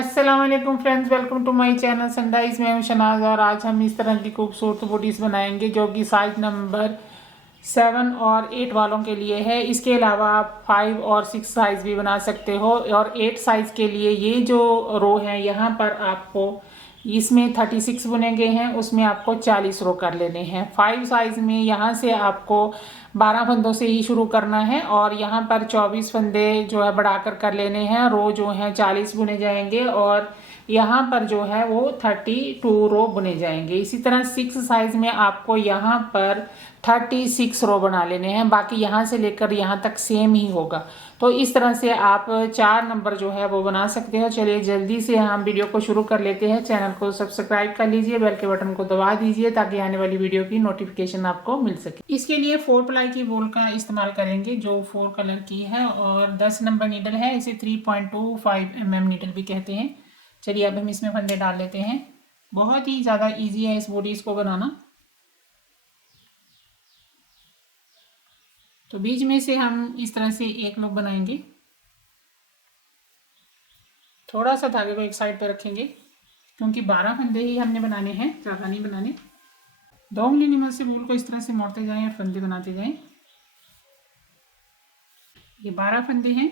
अस्सलाम वालेकुम friends, welcome to my channel Sunrise. मैं हूं शनाज और आज हम इस तरह की खूबसूरत बूटीज बनाएंगे जो कि साइज नंबर 7 और 8 वालों के लिए है। इसके अलावा आप 5 और 6 साइज भी बना सकते हो। और 8 साइज के लिए ये जो रो है यहाँ पर आपको इसमें 36 बुने गए हैं, उसमें आपको 40 रो कर लेने हैं। 5 साइज में यहाँ से आपको 12 फंदों से ही शुरू करना है और यहाँ पर 24 फंदे जो है बढ़ाकर कर लेने हैं। रो जो है 40 बुने जाएंगे और यहाँ पर जो है वो 32 रो बुने जाएंगे। इसी तरह 6 साइज में आपको यहाँ पर 36 रो बना लेने हैं, बाकी यहाँ से लेकर यहाँ तक सेम ही होगा। तो इस तरह से आप 4 नंबर जो है वो बना सकते हो। चलिए जल्दी से हम वीडियो को शुरू कर लेते हैं। चैनल को सब्सक्राइब कर लीजिए, बेल के बटन को दबा दीजिए ताकि आने वाली वीडियो की नोटिफिकेशन आपको मिल सके। इसके लिए 4 प्लाई की वूल का इस्तेमाल करेंगे जो 4 कलर की है और 10 नंबर नीडल है। इसे 3.25 mm नीडल भी कहते हैं। चलिए अब हम इसमें फंदे डाल लेते हैं। बहुत ही ज़्यादा ईजी है इस बूटीज को बनाना। तो बीच में से हम इस तरह से एक लूप बनाएंगे। थोड़ा सा धागे को एक साइड पर रखेंगे क्योंकि 12 फंदे ही हमने बनाने हैं, ज़्यादा नहीं बनाने। 2 उंगली निमल से वूल को इस तरह से मोड़ते जाएं और फंदे बनाते जाएं। ये 12 फंदे हैं।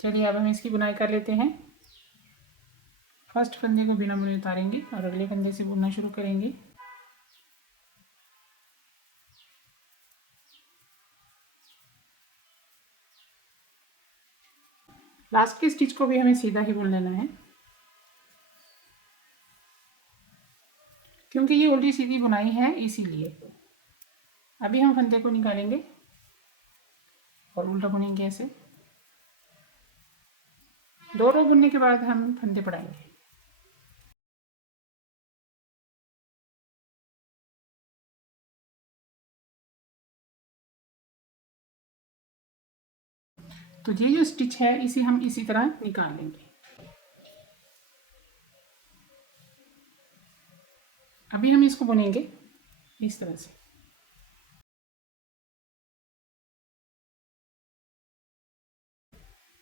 चलिए अब हम इसकी बुनाई कर लेते हैं। फर्स्ट फंदे को बिना बुने उतारेंगे और अगले फंदे से बुनना शुरू करेंगे। लास्ट के स्टिच को भी हमें सीधा ही बुन लेना है क्योंकि ये उल्टी सीधी बुनाई है, इसीलिए। अभी हम फंदे को निकालेंगे और उल्टा बुनेंगे ऐसे। 2 रो बुनने के बाद हम फंदे पढ़ाएंगे। तो ये जो स्टिच है इसे हम इसी तरह निकाल लेंगे। अभी हम इसको बुनेंगे इस तरह से।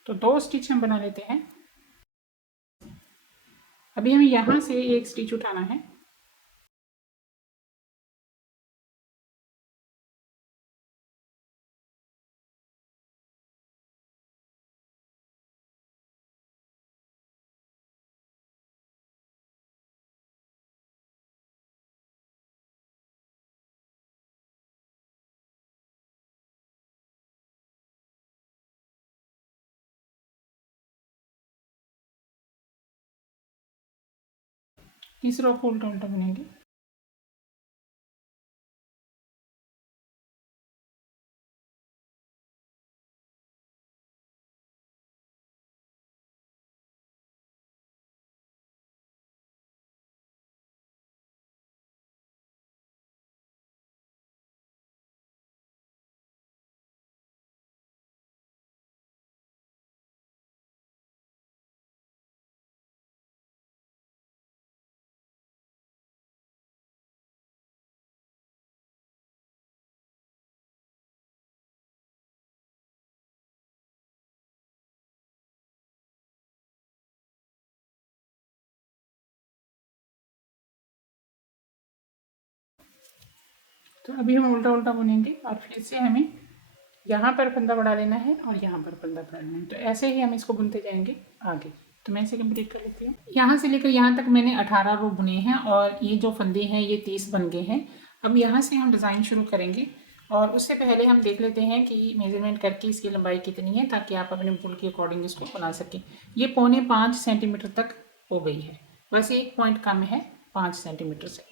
तो 2 स्टिच हम बना लेते हैं। अभी हमें यहाँ से एक स्टिच उठाना है। इस रो को उल्टा उल्टा बुनेंगे। तो अभी हम उल्टा उल्टा बुनेंगे और फिर से हमें यहाँ पर फंदा बढ़ा लेना है और यहाँ पर फंदा बढ़ा लेना है। तो ऐसे ही हम इसको बुनते जाएंगे आगे। तो मैं इसे कंप्लीट कर लेती हूँ। यहाँ से लेकर यहाँ तक मैंने 18 रो बुने हैं और ये जो फंदे हैं ये 30 बन गए हैं। अब यहाँ से हम डिज़ाइन शुरू करेंगे और उससे पहले हम देख लेते हैं कि मेजरमेंट करके इसकी लंबाई कितनी है ताकि आप अपने फूल के अकॉर्डिंग इसको बना सकें। ये 4.25 सेंटीमीटर तक हो गई है, बस एक पॉइंट कम है 5 सेंटीमीटर से।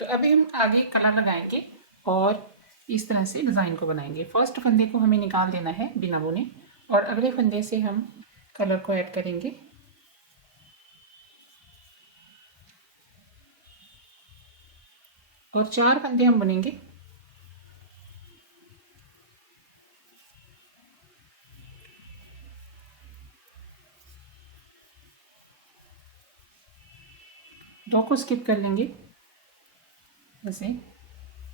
तो अभी हम आगे कलर लगाएंगे और इस तरह से डिज़ाइन को बनाएंगे। फर्स्ट फंदे को हमें निकाल देना है बिना बुने और अगले फंदे से हम कलर को ऐड करेंगे। और 4 फंदे हम बुनेंगे। दो को स्किप कर लेंगे ऐसे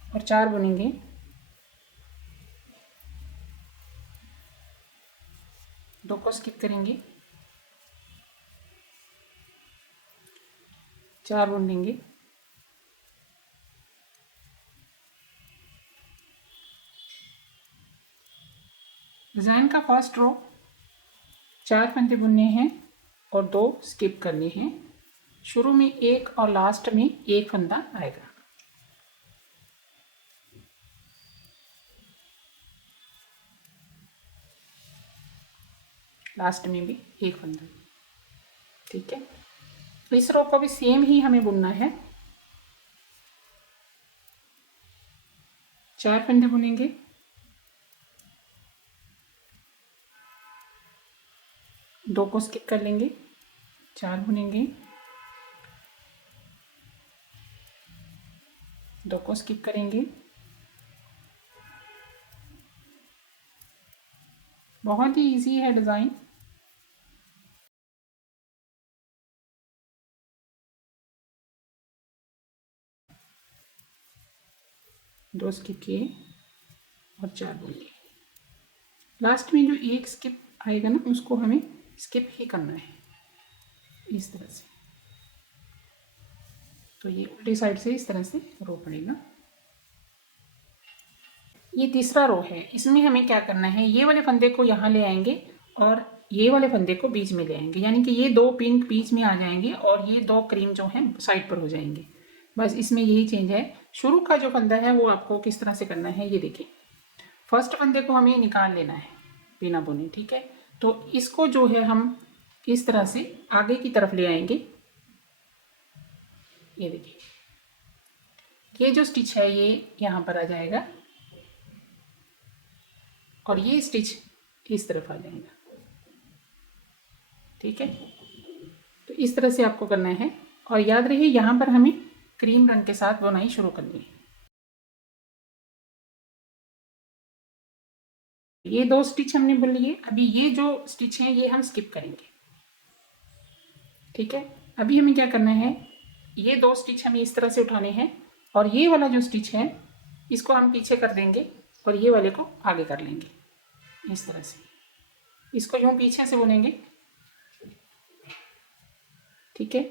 और 4 बुनेंगे। दो को स्किप करेंगे 4 बुन लेंगे। डिज़ाइन का फर्स्ट रो 4 फंदे बुनने हैं और 2 स्किप करने हैं। शुरू में 1 और लास्ट में 1 फंदा आएगा। लास्ट में भी 1 फंदा। ठीक है, तो इस रो को भी सेम ही हमें बुनना है। 4 फंदे बुनेंगे, 2 को स्किप कर लेंगे, 4 बुनेंगे, 2 को स्किप करेंगे। बहुत ही इजी है डिज़ाइन। दो स्किप किए और 4 बुन लिए। लास्ट में जो 1 स्किप आएगा ना, उसको हमें स्किप ही करना है इस तरह से। तो ये उल्टी साइड से इस तरह से रो पड़ेगा। ये तीसरा रो है, इसमें हमें क्या करना है, ये वाले फंदे को यहाँ ले आएंगे और ये वाले फंदे को बीच में ले आएंगे, यानी कि ये 2 पिंक बीच में आ जाएंगे और ये 2 क्रीम जो है साइड पर हो जाएंगे। बस इसमें यही चेंज है। शुरू का जो फंदा है वो आपको किस तरह से करना है, ये देखिए। फर्स्ट फंदे को हमें निकाल लेना है बिना बुने। ठीक है, तो इसको जो है हम इस तरह से आगे की तरफ ले आएंगे। ये देखिए, ये जो स्टिच है ये यहाँ पर आ जाएगा और ये स्टिच इस तरफ आ जाएगा। ठीक है, तो इस तरह से आपको करना है। और याद रहे यहाँ पर हमें क्रीम रंग के साथ बुनाई शुरू करनी है। ये 2 स्टिच हमने बुन लिए। अभी ये जो स्टिच है ये हम स्किप करेंगे। ठीक है, अभी हमें क्या करना है, ये 2 स्टिच हमें इस तरह से उठाने हैं और ये वाला जो स्टिच है इसको हम पीछे कर देंगे और ये वाले को आगे कर लेंगे इस तरह से। इसको यूँ पीछे से बुनेंगे। ठीक है,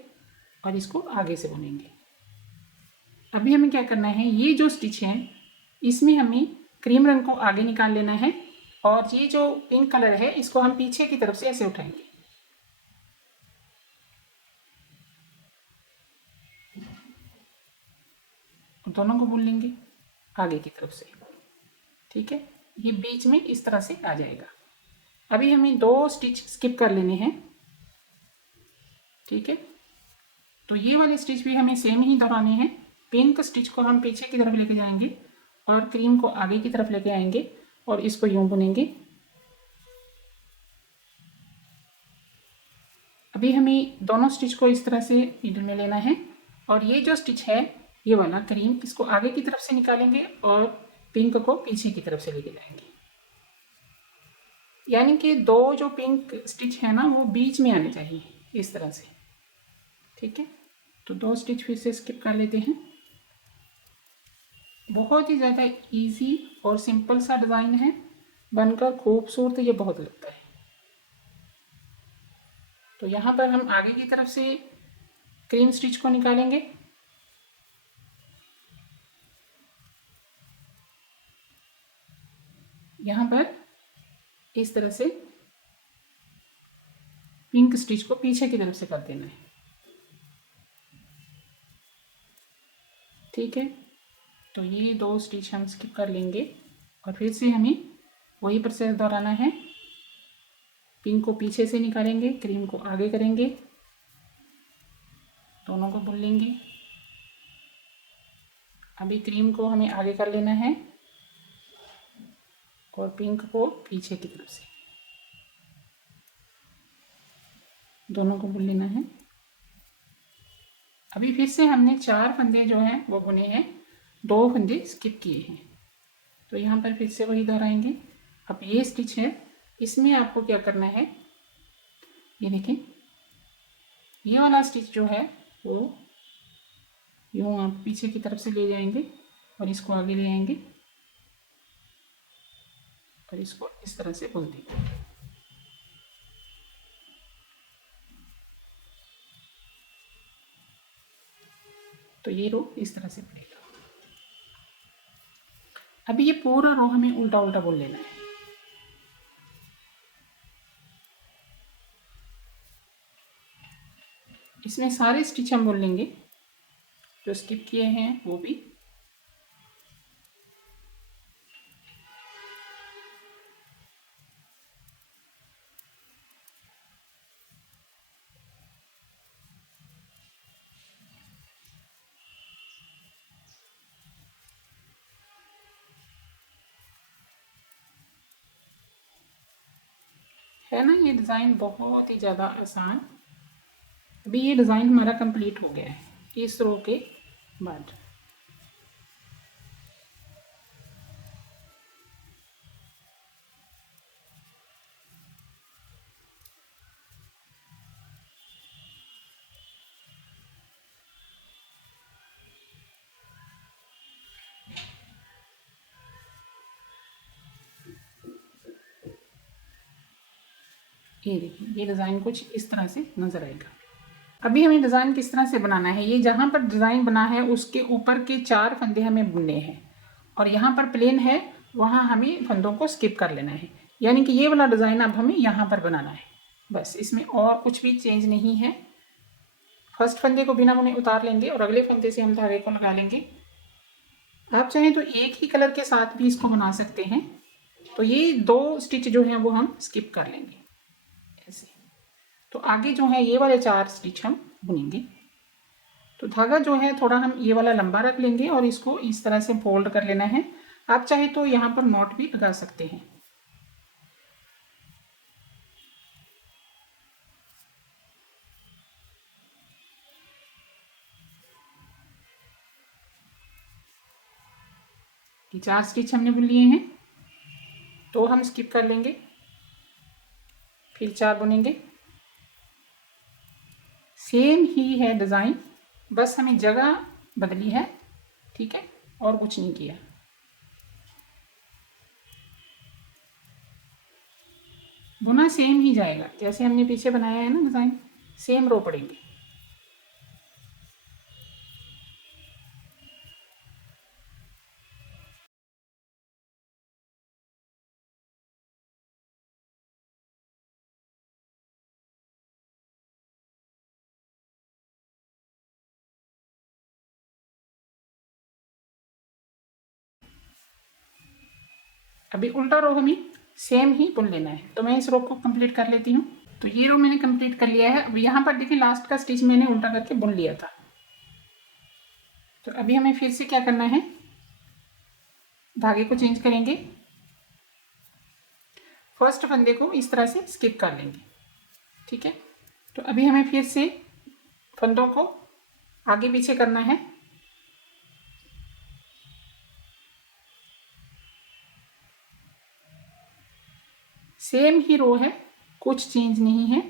और इसको आगे से बुनेंगे। अभी हमें क्या करना है, ये जो स्टिच है इसमें हमें क्रीम रंग को आगे निकाल लेना है और ये जो पिंक कलर है इसको हम पीछे की तरफ से ऐसे उठाएंगे। दोनों को बुन लेंगे आगे की तरफ से। ठीक है, ये बीच में इस तरह से आ जाएगा। अभी हमें 2 स्टिच स्किप कर लेने हैं। ठीक है, तो ये वाले स्टिच भी हमें सेम ही दोहराने हैं। पिंक स्टिच को हम पीछे की तरफ लेके जाएंगे और क्रीम को आगे की तरफ लेके आएंगे और इसको यूं बुनेंगे। अभी हमें दोनों स्टिच को इस तरह से मिडल में लेना है और ये जो स्टिच है ये वाला क्रीम, इसको आगे की तरफ से निकालेंगे और पिंक को पीछे की तरफ से लेके जाएंगे। यानी कि 2 जो पिंक स्टिच है ना वो बीच में आने चाहिए इस तरह से। ठीक है, तो 2 स्टिच फिर से स्किप कर लेते हैं। बहुत ही ज़्यादा इजी और सिंपल सा डिज़ाइन है, बनकर खूबसूरत ये बहुत लगता है। तो यहाँ पर हम आगे की तरफ से क्रीम स्टिच को निकालेंगे। यहाँ पर इस तरह से पिंक स्टिच को पीछे की तरफ से कर देना है। ठीक है, तो ये 2 स्टिच हम स्किप कर लेंगे और फिर से हमें वही प्रोसेस दोहराना है। पिंक को पीछे से निकालेंगे, क्रीम को आगे करेंगे, दोनों को बुन लेंगे। अभी क्रीम को हमें आगे कर लेना है और पिंक को पीछे की तरफ से, दोनों को बुन लेना है। अभी फिर से हमने 4 फंदे जो हैं वो बुने हैं, 2 फंदे स्किप किए हैं। तो यहाँ पर फिर से वही दोहराएंगे। अब ये स्टिच है, इसमें आपको क्या करना है, ये देखें, ये वाला स्टिच जो है वो यूँ आप पीछे की तरफ से ले जाएंगे और इसको आगे ले आएंगे और इसको इस तरह से बुन देंगे। तो ये रो इस तरह से बनेगा। अभी ये पूरा रो हमें उल्टा उल्टा बुन लेना है। इसमें सारे स्टिच हम बुन लेंगे, जो स्किप किए हैं वो भी। है ना ये डिज़ाइन बहुत ही ज़्यादा आसान। अभी ये डिज़ाइन हमारा कंप्लीट हो गया है इस रो के बाद। ये देखिए ये डिज़ाइन कुछ इस तरह से नज़र आएगा। अभी हमें डिज़ाइन किस तरह से बनाना है, ये जहाँ पर डिज़ाइन बना है उसके ऊपर के 4 फंदे हमें बुनने हैं, और यहाँ पर प्लेन है वहाँ हमें फंदों को स्किप कर लेना है। यानी कि ये वाला डिज़ाइन अब हमें यहाँ पर बनाना है, बस इसमें और कुछ भी चेंज नहीं है। फर्स्ट फंदे को बिना बुने उतार लेंगे और अगले फंदे से हम धागे को लगा लेंगे। आप चाहें तो एक ही कलर के साथ भी इसको बना सकते हैं। तो ये 2 स्टिच जो हैं वो हम स्किप कर लेंगे ऐसे। तो आगे जो है ये वाले 4 स्टिच हम बुनेंगे। तो धागा जो है थोड़ा हम ये वाला लंबा रख लेंगे और इसको इस तरह से फोल्ड कर लेना है। आप चाहे तो यहाँ पर नॉट भी लगा सकते हैं। ये 4 स्टिच हमने बुन लिए हैं, तो हम स्किप कर लेंगे, फिर 4 बुनेंगे। सेम ही है डिज़ाइन, बस हमें जगह बदली है, ठीक है, और कुछ नहीं किया। बुना सेम ही जाएगा जैसे हमने पीछे बनाया है ना डिज़ाइन, सेम रो पड़ेंगे। अभी उल्टा रो हमें सेम ही बुन लेना है, तो मैं इस रो को कंप्लीट कर लेती हूँ। तो ये रो मैंने कंप्लीट कर लिया है। अब यहाँ पर देखिए लास्ट का स्टिच मैंने उल्टा करके बुन लिया था। तो अभी हमें फिर से क्या करना है, धागे को चेंज करेंगे, फर्स्ट फंदे को इस तरह से स्किप कर लेंगे, ठीक है। तो अभी हमें फिर से फंदों को आगे पीछे करना है। सेम ही रो है, कुछ चेंज नहीं है।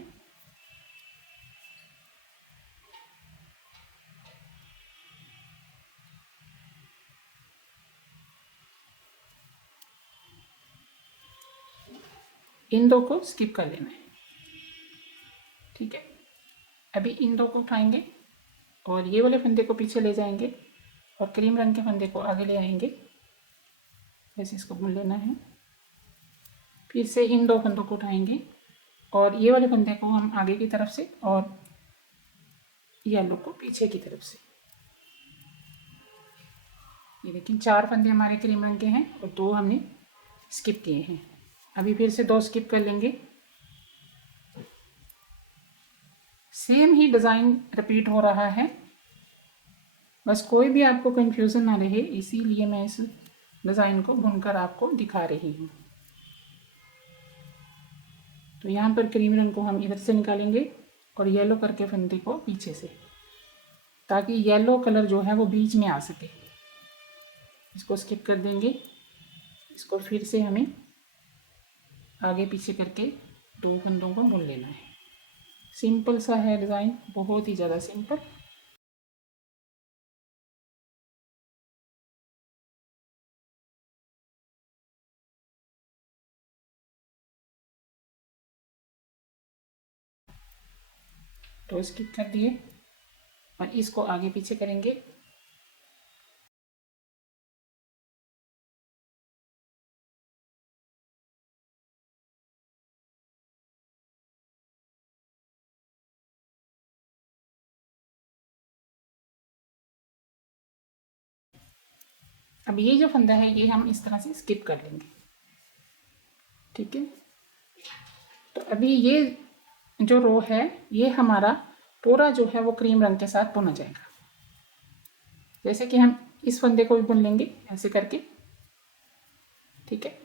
इन 2 को स्किप कर लेना है, ठीक है। अभी इन 2 को उठाएंगे और ये वाले फंदे को पीछे ले जाएंगे और क्रीम रंग के फंदे को आगे ले आएंगे, ऐसे इसको बुन लेना है। फिर से इन 2 फंदों को उठाएंगे और ये वाले फंदे को हम आगे की तरफ से और येलो को पीछे की तरफ से। ये देखिए 4 फंदे हमारे क्रीम रंग के हैं और 2 हमने स्किप किए हैं। अभी फिर से 2 स्किप कर लेंगे। सेम ही डिज़ाइन रिपीट हो रहा है, बस कोई भी आपको कंफ्यूजन ना रहे, इसीलिए मैं इस डिज़ाइन को बुनकर आपको दिखा रही हूँ। तो यहाँ पर क्रीम रंग को हम इधर से निकालेंगे और येलो करके फंदे को पीछे से, ताकि येलो कलर जो है वो बीच में आ सके। इसको स्किप कर देंगे। इसको फिर से हमें आगे पीछे करके 2 फंदों को बुन लेना है। सिंपल सा है डिज़ाइन, बहुत ही ज़्यादा सिंपल। तो स्किप कर दिए और इसको आगे पीछे करेंगे अब ये जो फंदा है ये हम इस तरह से स्किप कर लेंगे, ठीक है। तो अभी ये जो रो है ये हमारा पूरा जो है वो क्रीम रंग के साथ बुना जाएगा। जैसे कि हम इस फंदे को भी बुन लेंगे ऐसे करके, ठीक है।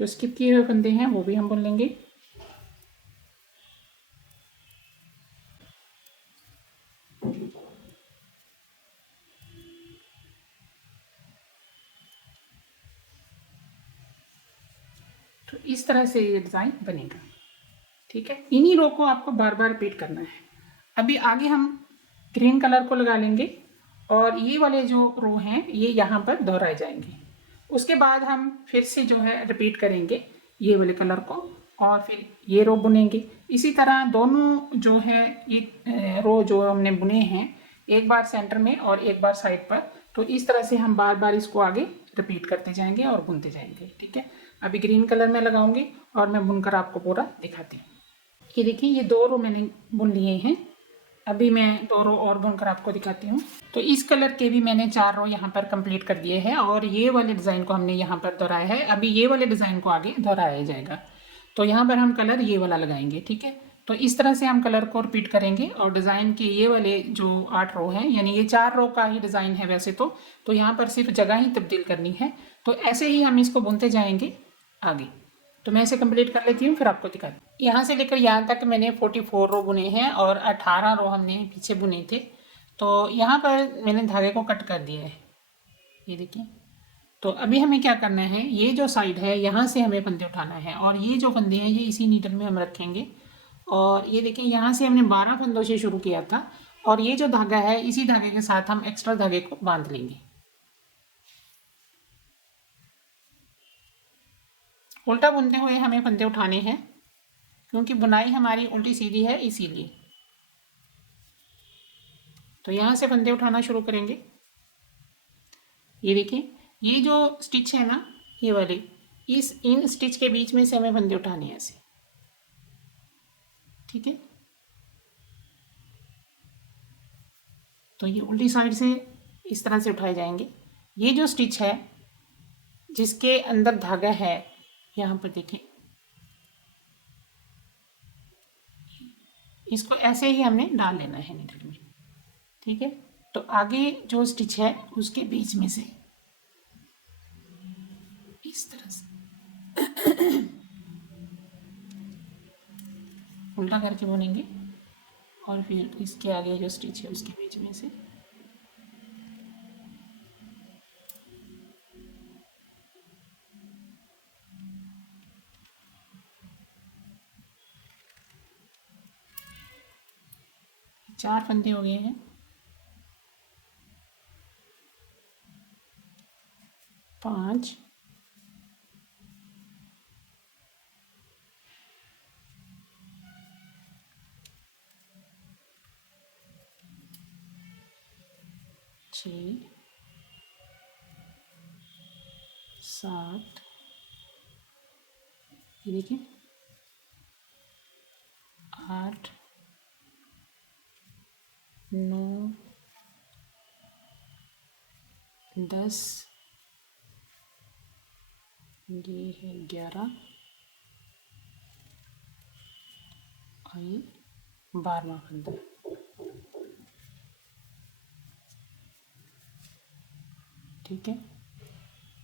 जो स्किप किए हुए फंदे हैं वो भी हम बुन लेंगे। तो इस तरह से ये डिज़ाइन बनेगा, ठीक है। इन्हीं रो को आपको बार बार रिपीट करना है। अभी आगे हम ग्रीन कलर को लगा लेंगे और ये वाले जो रो हैं ये यहाँ पर दोहराए जाएंगे। उसके बाद हम फिर से जो है रिपीट करेंगे ये वाले कलर को और फिर ये रो बुनेंगे। इसी तरह दोनों जो है ये रो जो हमने बुने हैं, एक बार सेंटर में और एक बार साइड पर, तो इस तरह से हम बार बार इसको आगे रिपीट करते जाएंगे और बुनते जाएंगे, ठीक है। अभी ग्रीन कलर में लगाऊंगी और मैं बुनकर आपको पूरा दिखाती हूँ। ये देखिए ये 2 रो मैंने बुन लिए हैं। अभी मैं 2 रो और बुनकर आपको दिखाती हूँ। तो इस कलर के भी मैंने 4 रो यहाँ पर कंप्लीट कर दिए हैं और ये वाले डिज़ाइन को हमने यहाँ पर दोहराया है। अभी ये वाले डिज़ाइन को आगे दोहराया जाएगा, तो यहाँ पर हम कलर ये वाला लगाएंगे, ठीक है। तो इस तरह से हम कलर को रिपीट करेंगे और डिज़ाइन के ये वाले जो 8 रो हैं, यानी ये 4 रो का ही डिज़ाइन है वैसे तो यहाँ पर सिर्फ जगह ही तब्दील करनी है। तो ऐसे ही हम इसको बुनते जाएंगे आगे। तो मैं इसे कंप्लीट कर लेती हूँ फिर आपको दिखाती हूँ। यहाँ से लेकर यहाँ तक मैंने 44 रो बुने हैं और 18 रो हमने पीछे बुने थे। तो यहाँ पर मैंने धागे को कट कर दिया है, ये देखिए। तो अभी हमें क्या करना है, ये जो साइड है यहाँ से हमें फंदे उठाना है और ये जो फंदे हैं ये इसी नीडल में हम रखेंगे। और ये देखिए यहाँ से हमने 12 फंदों से शुरू किया था और ये जो धागा है इसी धागे के साथ हम एक्स्ट्रा धागे को बांध लेंगे। उल्टा बुनते हुए हमें फंदे उठाने हैं क्योंकि बुनाई हमारी उल्टी सीधी है इसीलिए। तो यहाँ से फंदे उठाना शुरू करेंगे। ये देखिए ये जो स्टिच है ना ये वाले, इन स्टिच के बीच में से हमें फंदे उठाने हैं ऐसे, ठीक है। तो ये उल्टी साइड से इस तरह से उठाए जाएंगे। ये जो स्टिच है जिसके अंदर धागा है यहाँ पर देखें, इसको ऐसे ही हमने डाल लेना है नीडल में, ठीक है। तो आगे जो स्टिच है उसके बीच में से इस तरह से उल्टा करके बुनेंगे और फिर इसके आगे जो स्टिच है उसके बीच में से चार फंदे हो गए हैं। पाँच, छः, सात, ये देखिए, आठ, 9, 10, ये है 11 और ये 12वां फंदा। ठीक है,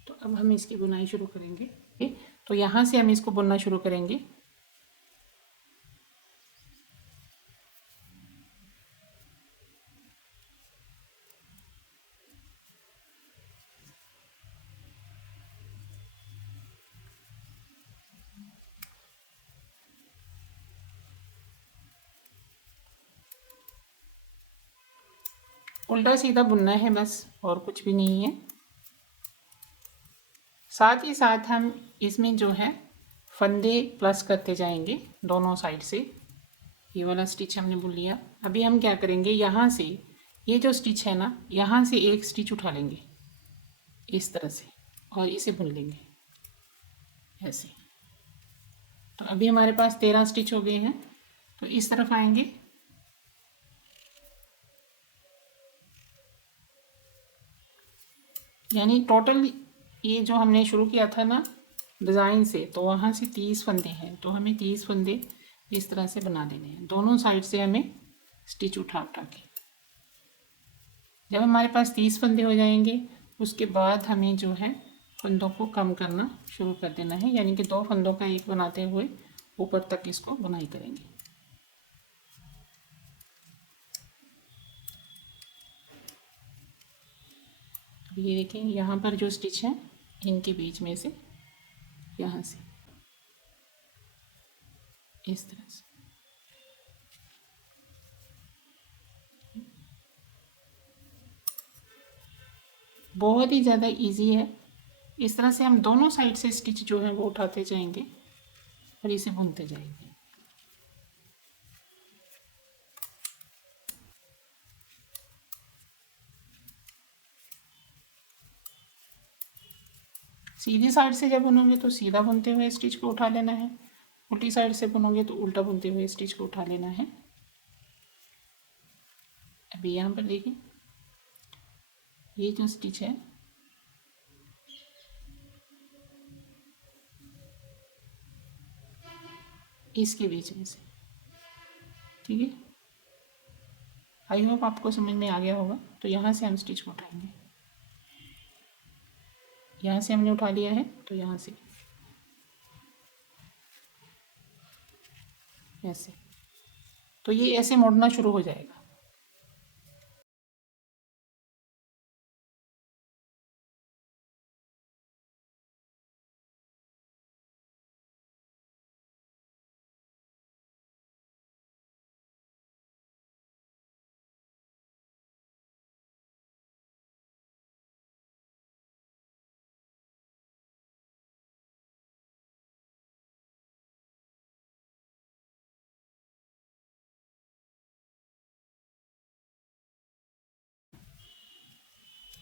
तो अब हम इसकी बुनाई शुरू करेंगे। तो यहाँ से हम इसको बुनना शुरू करेंगे। उल्टा सीधा बुनना है बस, और कुछ भी नहीं है। साथ ही साथ हम इसमें जो है फंदे प्लस करते जाएंगे दोनों साइड से। ये वाला स्टिच हमने बुन लिया। अभी हम क्या करेंगे, यहाँ से ये जो स्टिच है ना, यहाँ से एक स्टिच उठा लेंगे इस तरह से और इसे बुन लेंगे ऐसे। तो अभी हमारे पास 13 स्टिच हो गए हैं। तो इस तरफ आएंगे यानी टोटल ये जो हमने शुरू किया था ना डिज़ाइन से, तो वहाँ से 30 फंदे हैं, तो हमें 30 फंदे इस तरह से बना देने हैं। दोनों साइड से हमें स्टिच उठा उठा के, जब हमारे पास 30 फंदे हो जाएंगे उसके बाद हमें जो है फंदों को कम करना शुरू कर देना है, यानी कि 2 फंदों का एक बनाते हुए ऊपर तक इसको बुनाई करेंगे। अब ये देखें, यहाँ पर जो स्टिच है इनके बीच में से, यहाँ से इस तरह से बहुत ही ज़्यादा इजी है। इस तरह से हम दोनों साइड से स्टिच जो है वो उठाते जाएंगे और इसे बुनते जाएंगे। सीधी साइड से जब बुनोगे तो सीधा बुनते हुए स्टिच को उठा लेना है, उल्टी साइड से बुनोगे तो उल्टा बुनते हुए स्टिच को उठा लेना है। अभी यहाँ पर देखिए, ये जो स्टिच है इसके बीच में से, ठीक है। आई होप आपको समझ में आ गया होगा। तो यहाँ से हम स्टिच को उठाएंगे, यहाँ से हमने उठा लिया है तो यहाँ से ऐसे, तो ये ऐसे मोड़ना शुरू हो जाएगा।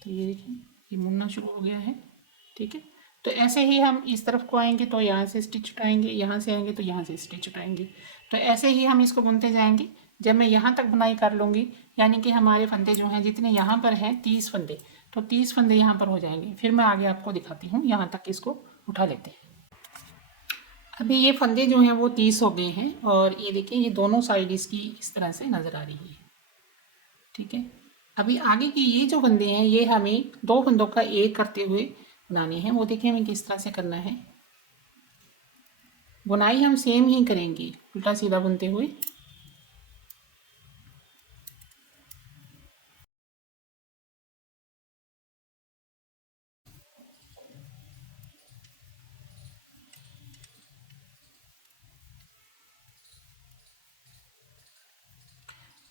तो ये देखिए, ये मुड़ना शुरू हो गया है, ठीक है। तो ऐसे ही हम इस तरफ को आएंगे तो यहाँ से स्टिच उठाएंगे, यहाँ से आएंगे तो यहाँ से स्टिच उठाएंगे। तो ऐसे ही हम इसको बुनते जाएंगे। जब मैं यहाँ तक बुनाई कर लूँगी, यानी कि हमारे फंदे जो हैं जितने यहाँ पर हैं 30 फंदे, तो 30 फंदे यहाँ पर हो जाएंगे। फिर मैं आगे आपको दिखाती हूँ, यहाँ तक इसको उठा लेते हैं। अभी ये फंदे जो हैं वो 30 हो गए हैं और ये देखिए, ये दोनों साइड इसकी इस तरह से नज़र आ रही है, ठीक है। अभी आगे की ये जो फंदे हैं ये हमें 2 फंदों का एक करते हुए बनाने हैं। वो देखिए हमें किस तरह से करना है। बुनाई हम सेम ही करेंगे, उल्टा सीधा बुनते हुए।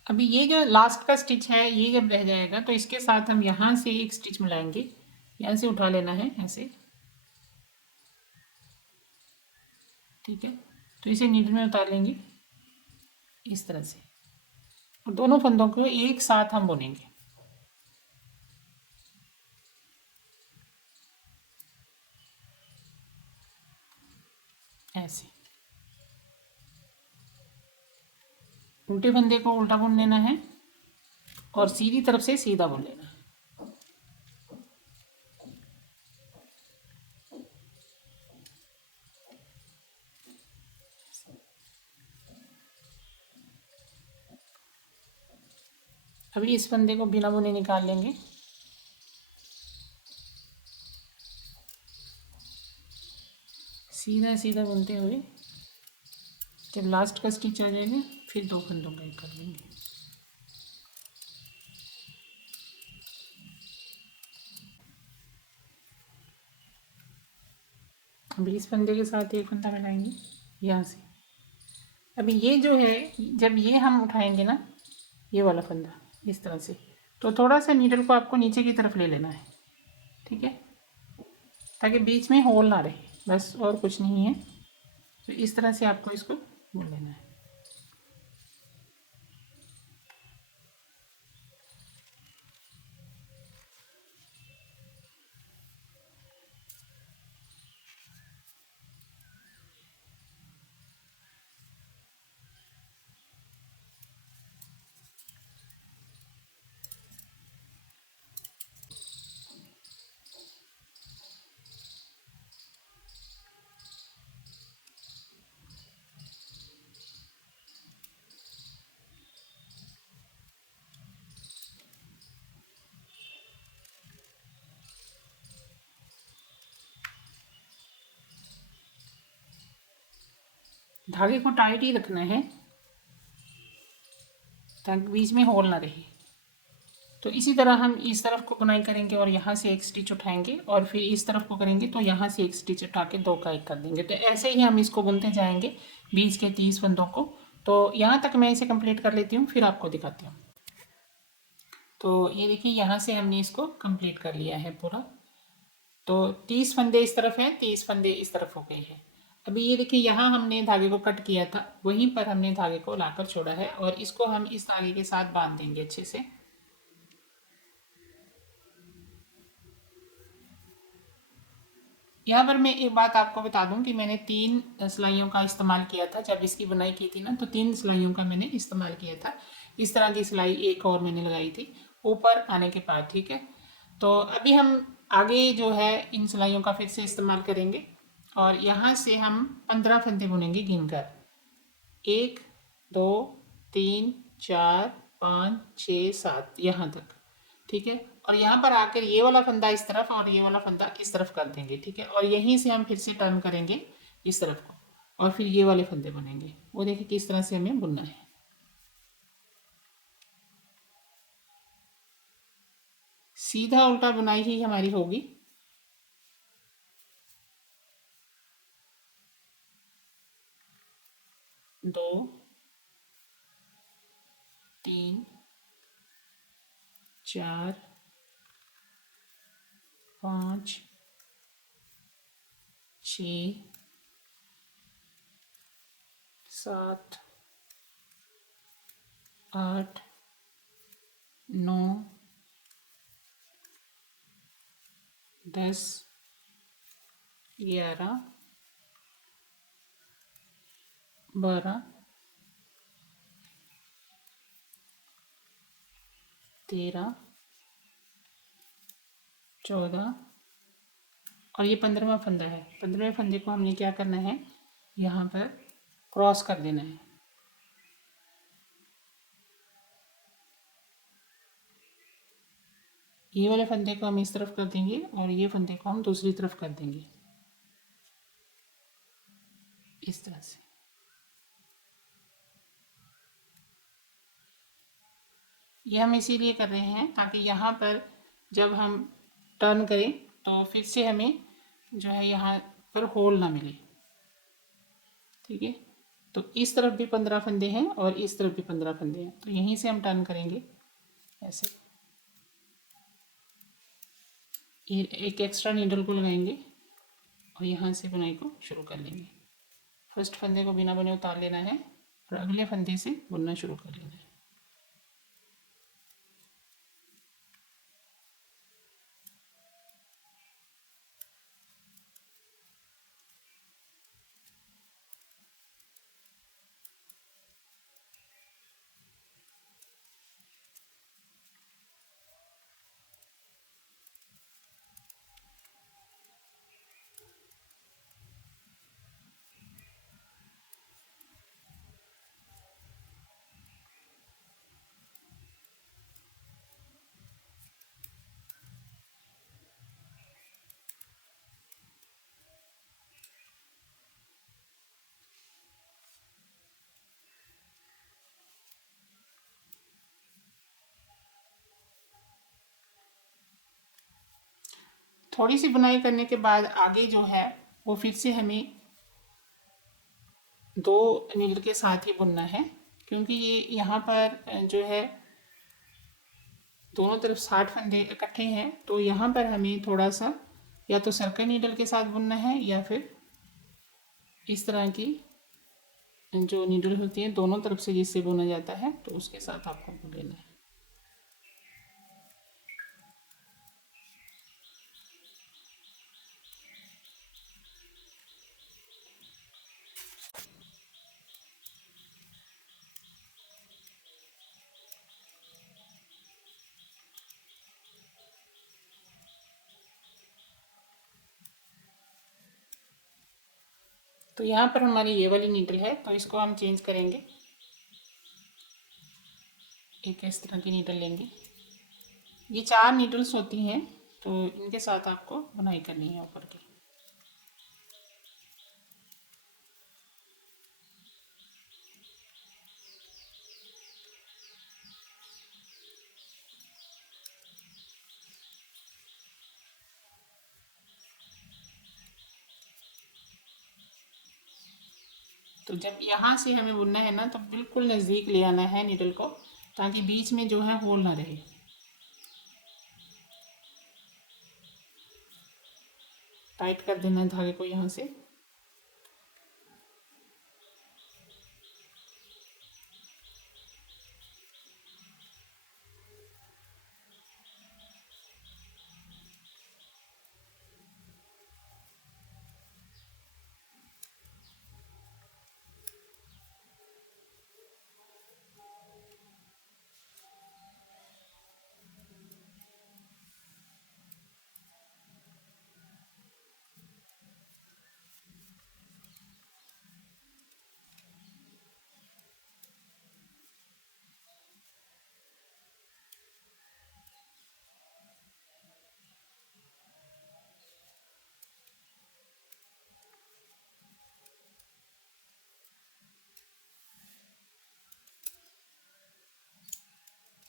अभी ये जो लास्ट का स्टिच है ये जब रह जाएगा तो इसके साथ हम यहाँ से एक स्टिच मिलाएंगे, यहाँ से उठा लेना है ऐसे, ठीक है। तो इसे नीडल में उतार लेंगे इस तरह से, और दोनों फंदों को एक साथ हम बुनेंगे ऐसे। उल्टे फंदे को उल्टा बुन लेना है और सीधी तरफ से सीधा बुन लेना है। अभी इस फंदे को बिना बुने निकाल लेंगे, सीधा सीधा बुनते हुए। जब लास्ट का स्टिच आ जाएगा फिर 2 फंदों का एक कर लेंगे। अभी इस फंदे के साथ एक फंदा मिलाएंगे यहाँ से। अभी ये जो है, जब ये हम उठाएंगे ना ये वाला फंदा इस तरह से, तो थोड़ा सा नीडल को आपको नीचे की तरफ ले लेना है, ठीक है, ताकि बीच में होल ना रहे, बस और कुछ नहीं है। तो इस तरह से आपको इसको बुन लेना है। धागे को टाइट ही रखना है ताकि बीच में होल ना रहे। तो इसी तरह हम इस तरफ को बुनाई करेंगे और यहाँ से एक स्टिच उठाएंगे और फिर इस तरफ को करेंगे तो यहाँ से एक स्टिच उठा के दो का एक कर देंगे। तो ऐसे ही हम इसको बुनते जाएंगे बीच के 30 फंदों को। तो यहाँ तक मैं इसे कंप्लीट कर लेती हूँ, फिर आपको दिखाती हूँ। तो ये देखिए यहाँ से हमने इसको कंप्लीट कर लिया है पूरा। तो 30 फंदे इस तरफ हैं, 30 फंदे इस तरफ हो गए हैं। अभी ये देखिए यहाँ हमने धागे को कट किया था, वहीं पर हमने धागे को लाकर छोड़ा है और इसको हम इस धागे के साथ बांध देंगे अच्छे से। यहाँ पर मैं एक बात आपको बता दूं कि मैंने 3 सिलाइयों का इस्तेमाल किया था। जब इसकी बुनाई की थी ना तो 3 सिलाइयों का मैंने इस्तेमाल किया था। इस तरह की सिलाई एक और मैंने लगाई थी ऊपर आने के बाद, ठीक है। तो अभी हम आगे जो है इन सिलाइयों का फिर से इस्तेमाल करेंगे और यहाँ से हम 15 फंदे बुनेंगे गिनकर। 1 2 3 4 5 6 7 यहाँ तक, ठीक है। और यहाँ पर आकर ये वाला फंदा इस तरफ और ये वाला फंदा इस तरफ कर देंगे, ठीक है। और यहीं से हम फिर से टर्न करेंगे इस तरफ को और फिर ये वाले फंदे बनेंगे। वो देखिए किस तरह से हमें बुनना है। सीधा उल्टा बुनाई ही हमारी होगी। दो, तीन, चार, 5 6 7 8 9 10 11 12 13 14 और ये 15वां फंदा है। 15वें फंदे को हमने क्या करना है, यहाँ पर क्रॉस कर देना है। ये वाले फंदे को हम इस तरफ कर देंगे और ये फंदे को हम दूसरी तरफ कर देंगे इस तरह से। ये हम इसीलिए कर रहे हैं ताकि यहाँ पर जब हम टर्न करें तो फिर से हमें जो है यहाँ पर होल ना मिले, ठीक है। तो इस तरफ भी 15 फंदे हैं और इस तरफ भी 15 फंदे हैं। तो यहीं से हम टर्न करेंगे ऐसे। ये एक एक्स्ट्रा नीडल को लगाएंगे और यहाँ से बुनाई को शुरू कर लेंगे। फर्स्ट फंदे को बिना बुने उतार लेना है और अगले फंदे से बुनना शुरू कर लेना है। थोड़ी सी बुनाई करने के बाद आगे जो है वो फिर से हमें 2 नीडल के साथ ही बुनना है, क्योंकि ये यहाँ पर जो है दोनों तरफ 60 फंदे इकट्ठे हैं। तो यहाँ पर हमें थोड़ा सा या तो सर्कल नीडल के साथ बुनना है या फिर इस तरह की जो नीडल होती है दोनों तरफ से जिससे बुना जाता है तो उसके साथ आपको बुन लेना है। तो यहाँ पर हमारी ये वाली नीडल है तो इसको हम चेंज करेंगे। एक इस तरह की नीडल लेंगे। ये 4 नीडल्स होती हैं तो इनके साथ आपको बुनाई करनी है ऊपर की। तो जब यहाँ से हमें बुनना है ना, तो बिल्कुल नज़दीक ले आना है नीडल को, ताकि बीच में जो है होल ना रहे। टाइट कर देना है धागे को यहाँ से।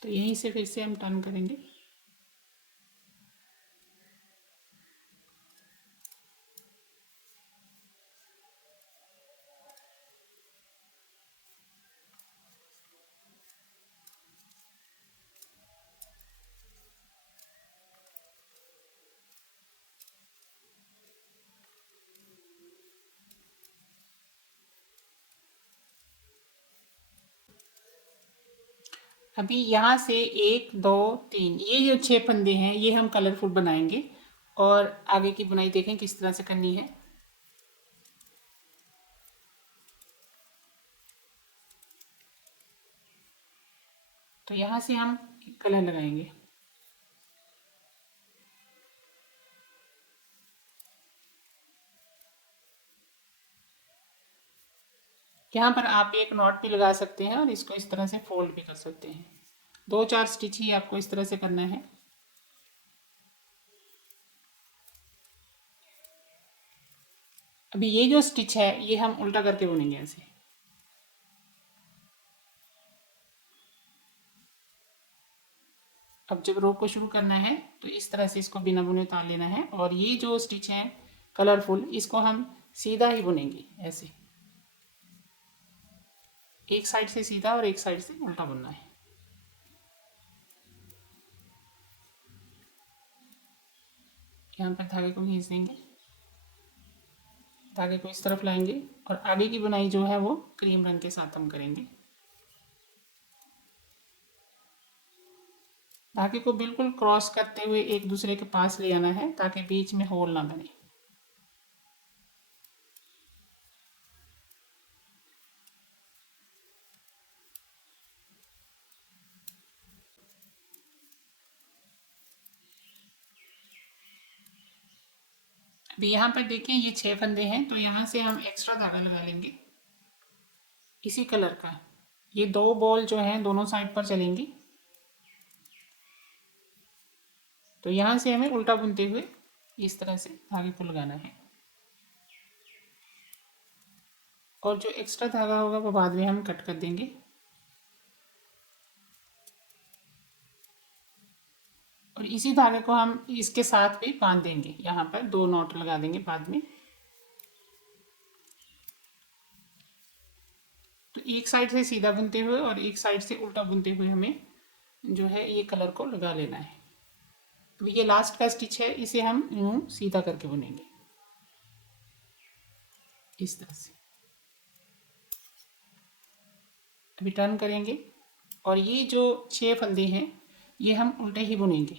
तो यहीं से फिर से हम टर्न करेंगे। अभी यहाँ से 1 2 3, ये जो 6 फंदे हैं ये हम कलरफुल बनाएंगे, और आगे की बुनाई देखें किस तरह से करनी है। तो यहाँ से हम कलर लगाएंगे। यहाँ पर आप एक नॉट भी लगा सकते हैं और इसको इस तरह से फोल्ड भी कर सकते हैं। 2-4 स्टिच ही आपको इस तरह से करना है। अभी ये जो स्टिच है ये हम उल्टा करके बुनेंगे ऐसे। अब जब रो को शुरू करना है तो इस तरह से इसको बिना बुने उतार लेना है, और ये जो स्टिच है कलरफुल, इसको हम सीधा ही बुनेंगे ऐसे। एक साइड से सीधा और एक साइड से उल्टा बुनना है। यहाँ पर धागे को खींच देंगे, धागे को इस तरफ लाएंगे, और आगे की बुनाई जो है वो क्रीम रंग के साथ हम करेंगे। धागे को बिल्कुल क्रॉस करते हुए एक दूसरे के पास ले आना है, ताकि बीच में होल ना बने। अभी यहाँ पर देखें ये 6 फंदे हैं, तो यहाँ से हम एक्स्ट्रा धागा लगा लेंगे इसी कलर का। ये 2 बॉल जो हैं दोनों साइड पर चलेंगी। तो यहाँ से हमें उल्टा बुनते हुए इस तरह से धागे को लगाना है, और जो एक्स्ट्रा धागा होगा वो बाद में हम कट कर देंगे। और इसी धागे को हम इसके साथ भी बांध देंगे, यहाँ पर 2 नॉट लगा देंगे बाद में। तो एक साइड से सीधा बुनते हुए और एक साइड से उल्टा बुनते हुए हमें जो है ये कलर को लगा लेना है। तो ये लास्ट का स्टिच है, इसे हम यूं सीधा करके बुनेंगे इस तरह से। अभी टर्न करेंगे, और ये जो 6 फंदे हैं ये हम उल्टे ही बुनेंगे।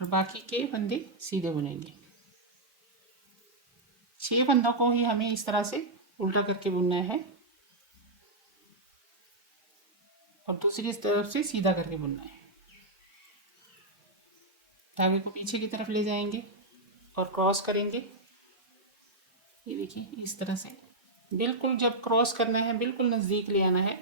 और बाकी के फंदे सीधे बुनेंगे। 6 फंदों को ही हमें इस तरह से उल्टा करके बुनना है, और दूसरी तरफ से सीधा करके बुनना है। धागे को पीछे की तरफ ले जाएंगे और क्रॉस करेंगे। ये देखिए इस तरह से बिल्कुल जब क्रॉस करना है बिल्कुल नज़दीक ले आना है।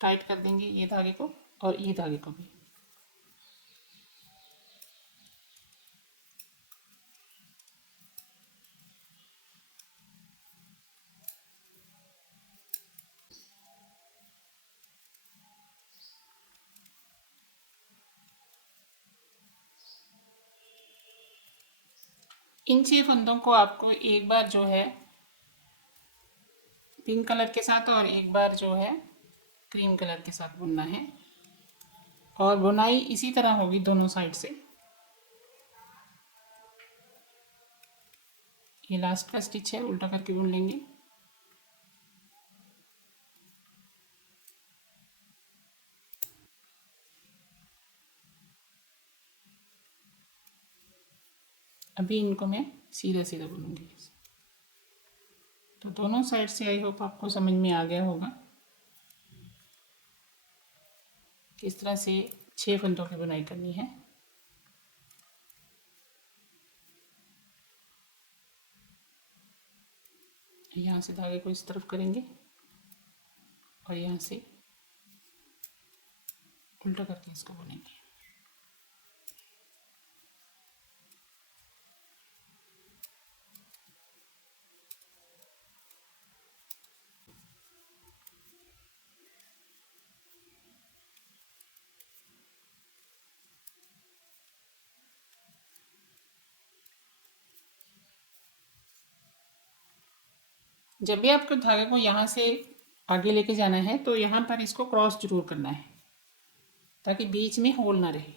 टाइट कर देंगे ये धागे को और ये धागे को भी। इन 6 फंदों को आपको एक बार जो है पिंक कलर के साथ और एक बार जो है क्रीम कलर के साथ बुनना है और बुनाई इसी तरह होगी दोनों साइड से। ये लास्ट का स्टिच है, उल्टा करके बुन लेंगे। अभी इनको मैं सीधा सीधा बुनूंगी। तो दोनों साइड से आई होप आपको समझ में आ गया होगा किस तरह से 6 फंदों की बुनाई करनी है। यहाँ से धागे को इस तरफ करेंगे और यहाँ से उल्टा करके इसको बुनेंगे। जब भी आपको धागे को यहाँ से आगे लेके जाना है तो यहाँ पर इसको क्रॉस जरूर करना है ताकि बीच में होल ना रहे।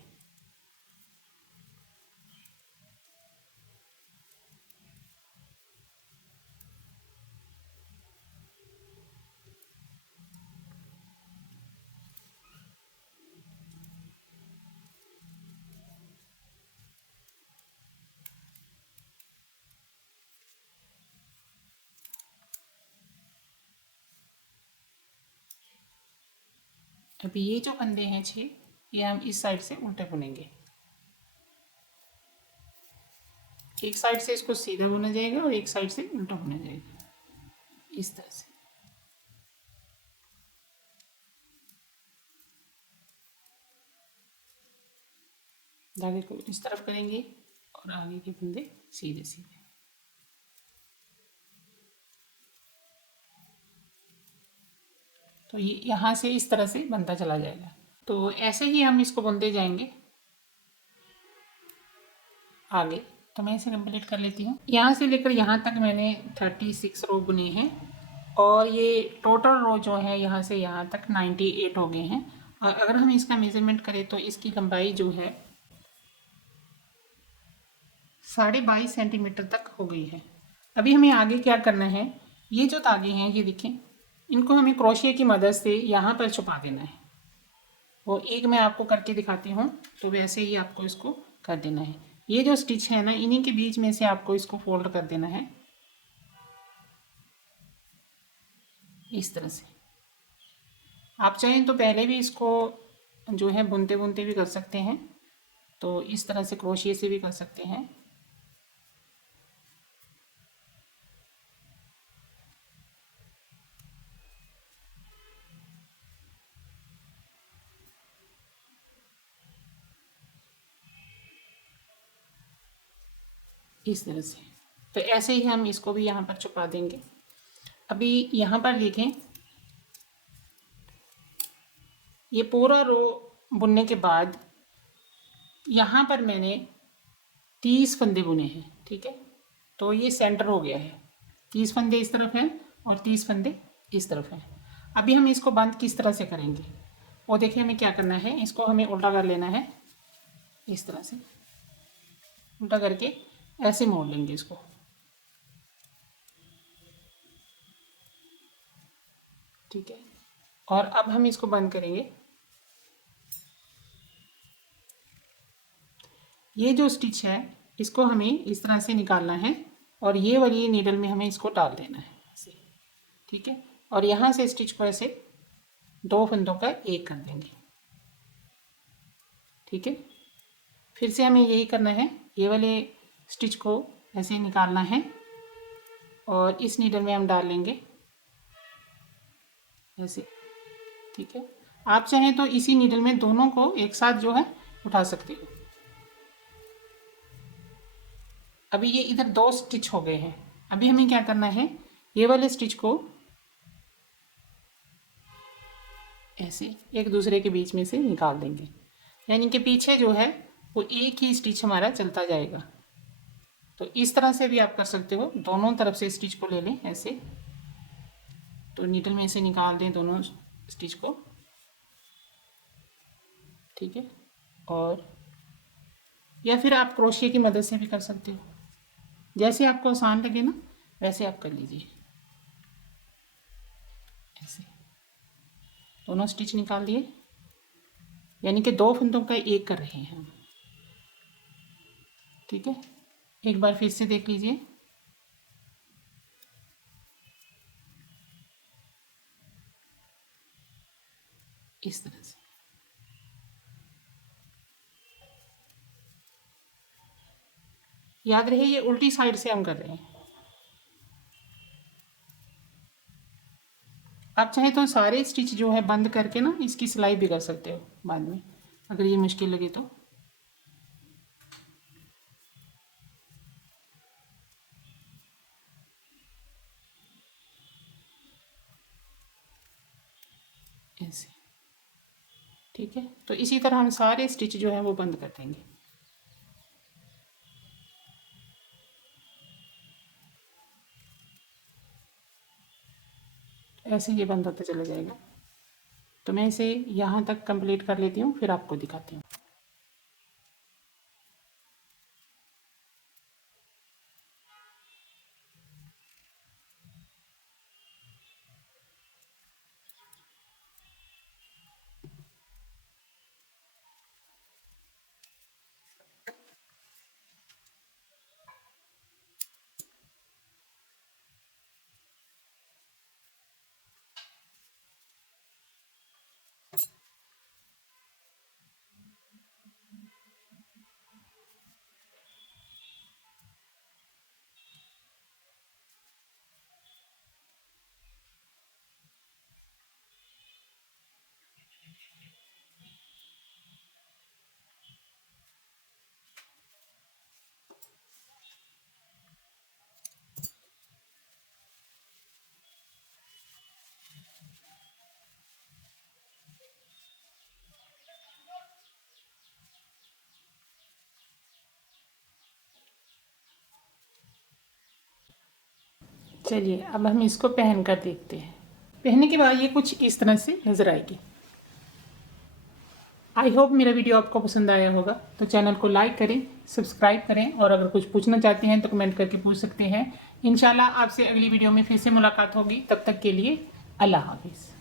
अभी ये जो फंदे हैं 6, ये हम इस साइड से उल्टे बुनेंगे। एक साइड से इसको सीधा बुना जाएगा और एक साइड से उल्टा बुना जाएगा, इस तरह से। धागे को इस तरफ करेंगे और आगे के फंदे सीधे सीधे। तो ये यहाँ से इस तरह से बनता चला जाएगा। तो ऐसे ही हम इसको बुनते जाएंगे आगे। तो मैं इसे कंप्लीट कर लेती हूँ। यहाँ से लेकर यहाँ तक मैंने 36 रो बुने हैं और ये टोटल रो जो है यहाँ से यहाँ तक 98 हो गए हैं। और अगर हम इसका मेजरमेंट करें तो इसकी लंबाई जो है 22.5 सेंटीमीटर तक हो गई है। अभी हमें आगे क्या करना है, ये जो धागे हैं ये देखें, इनको हमें क्रोशिया की मदद से यहाँ पर छुपा देना है। वो एक मैं आपको करके दिखाती हूँ, तो वैसे ही आपको इसको कर देना है। ये जो स्टिच है ना, इन्हीं के बीच में से आपको इसको फोल्ड कर देना है इस तरह से। आप चाहें तो पहले भी इसको जो है बुनते बुनते भी कर सकते हैं, तो इस तरह से क्रोशिया से भी कर सकते हैं। इस तरह से। तो ऐसे ही हम इसको भी यहाँ पर छुपा देंगे। अभी यहाँ पर देखें, ये पूरा रो बुनने के बाद यहाँ पर मैंने 30 फंदे बुने हैं, ठीक है। तो ये सेंटर हो गया है, 30 फंदे इस तरफ हैं और 30 फंदे इस तरफ हैं। अभी हम इसको बंद किस तरह से करेंगे वो देखिए। हमें क्या करना है, इसको हमें उल्टा कर लेना है, इस तरह से उल्टा करके ऐसे मोड़ लेंगे इसको, ठीक है। और अब हम इसको बंद करेंगे। ये जो स्टिच है इसको हमें इस तरह से निकालना है और ये वाली नीडल में हमें इसको डाल देना है ऐसे, ठीक है। और यहाँ से स्टिच को ऐसे 2 फंदों का एक कर देंगे, ठीक है। फिर से हमें यही करना है, ये वाले स्टिच को ऐसे निकालना है और इस नीडल में हम डाल लेंगे ऐसे, ठीक है। आप चाहें तो इसी नीडल में दोनों को एक साथ जो है उठा सकते हो। अभी ये इधर 2 स्टिच हो गए हैं। अभी हमें क्या करना है, ये वाले स्टिच को ऐसे एक दूसरे के बीच में से निकाल देंगे, यानी कि पीछे जो है वो एक ही स्टिच हमारा चलता जाएगा। तो इस तरह से भी आप कर सकते हो, दोनों तरफ से स्टिच को ले लें ऐसे, तो नीडल में से निकाल दें दोनों स्टिच को, ठीक है। और या फिर आप क्रोशिया की मदद से भी कर सकते हो, जैसे आपको आसान लगे ना वैसे आप कर लीजिए। ऐसे दोनों स्टिच निकाल दिए, यानी कि 2 फंदों का एक कर रहे हैं हम, ठीक है। एक बार फिर से देख लीजिए, इस तरह से। याद रहे ये उल्टी साइड से हम कर रहे हैं। आप चाहे तो सारे स्टिच जो है बंद करके ना इसकी सिलाई भी कर सकते हो बाद में, अगर ये मुश्किल लगे तो। ऐसे, ठीक है। तो इसी तरह हम सारे स्टिच जो है वो बंद कर देंगे। ऐसे ये बंद होता चला जाएगा। तो मैं इसे यहाँ तक कंप्लीट कर लेती हूँ, फिर आपको दिखाती हूँ। चलिए अब हम इसको पहन कर देखते हैं। पहनने के बाद ये कुछ इस तरह से नज़र आएगी। आई होप मेरा वीडियो आपको पसंद आया होगा, तो चैनल को लाइक करें, सब्सक्राइब करें, और अगर कुछ पूछना चाहते हैं तो कमेंट करके पूछ सकते हैं। इंशाल्लाह आपसे अगली वीडियो में फिर से मुलाकात होगी। तब तक के लिए अल्लाह हाफिज़।